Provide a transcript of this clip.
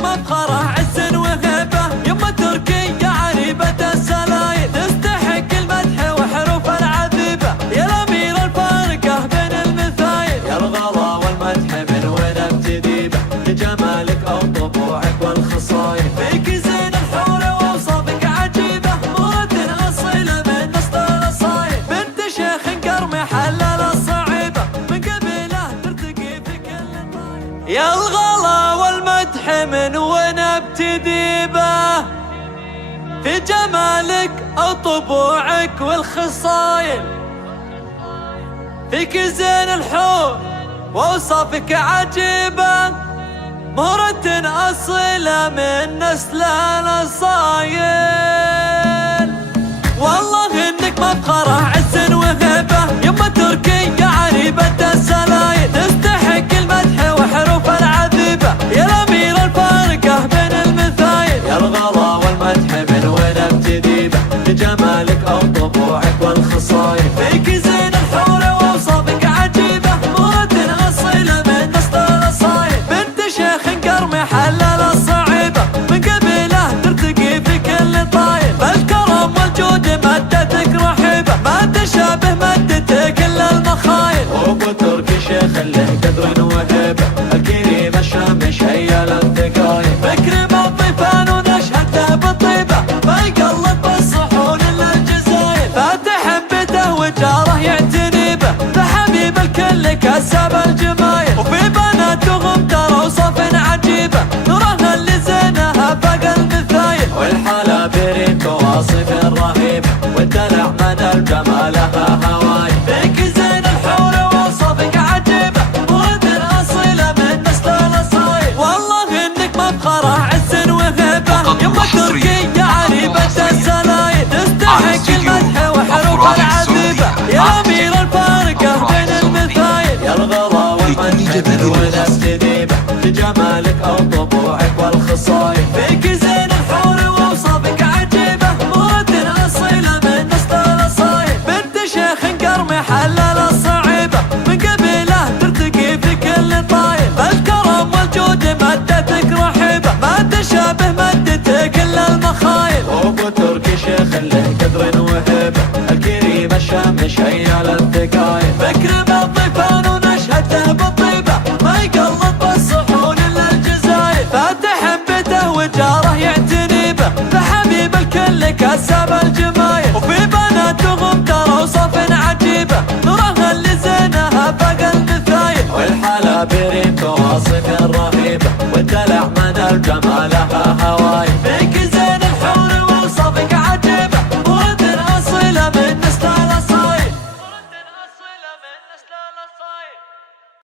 انك مفخره عز وهبه، يما تركيا عريبه السلايل تستحق المدح وحروف العذيبه، يا الامير الفارقه بين المثايل، يا الغلا والمدح من وين ابتدي به، لجمالك او طبوعك والخصايل، فيك زين الحور واوصافك عجيبه، مرد اصيله من نسل الاصايل، بنت شيخ قرمي حلل الصعيبه، من قبيله ترتقي في كل طايل، يا الغلا والمدح من وين ابتدي به، في جمالك او طبوعك والخصايل، فيك زين الحور واوصافك عجيبه، مهرة أصيلة من نسل الأصايل، والله إنك مفخرة عز وهبة، يما تركيا عريبة السلايل تستحق المدح وحروف العذيبة، يا الأمير الفارقة بين المثايل، يا الغلا والمدح من وين ابتدي به، لجمالك أو طبوعك والخصايل، فيك زين الحور واوصافك عجيبة، مهرة أصيلة من نسل الأصايل، بنت شيخ قرمي حلل الصعيبة، من قبيله ترتقي في كل طايل، بالكرم والجود مدتك رحيبة، ما تشابه مدتك الا المخايل، وابو تركي شيخ له قدر وهيبة، الكريم الشام شيل الثقايل، فكر بالطيفان ونشهده بالطيبة، ما يقلب بالصحون الا الجزايل، فاتح بيته وجاره يعتني به، فحبيب الكل كسب الجمايل، وفي بناتهم ترى وصف عجيبة، نورها اللي زينها فوق المثايل، والحالة بريك واصف رهيب، والدلع من الجمال هواي، فيك زين الحور واوصافك عجيبة، مرد اصيلة من نسل الاصايل، والله انك مفخرة عز وهبة، يما تركيا عريبة السلايل تستحق المدح وحروف العذيبة، يا الامير الفارقة بين المثايل، يا الغلا والمدح من وين ابتدي به، لجمالك او طبوعك والخصايل، فيك زين الحور واوصافك عجيبة، مرد اصيلة من نسل الاصايل، بنت شيخ قرمي حلل الصعيبة، من قبيله ترتقي في كل طايل، بالكرم والجود مدتك رحيبة، ما تشابه مدتك الا المخايل، وابو تركي شيخ له قدر وهبة، الكريم الشام شيل الثقايل، فكر بالطيفان ونشهده بالطيبة، ما يقلب بالصحون الا الجزايل، فاتح بيته وجاره يعتني به، فحبيب الكل كسب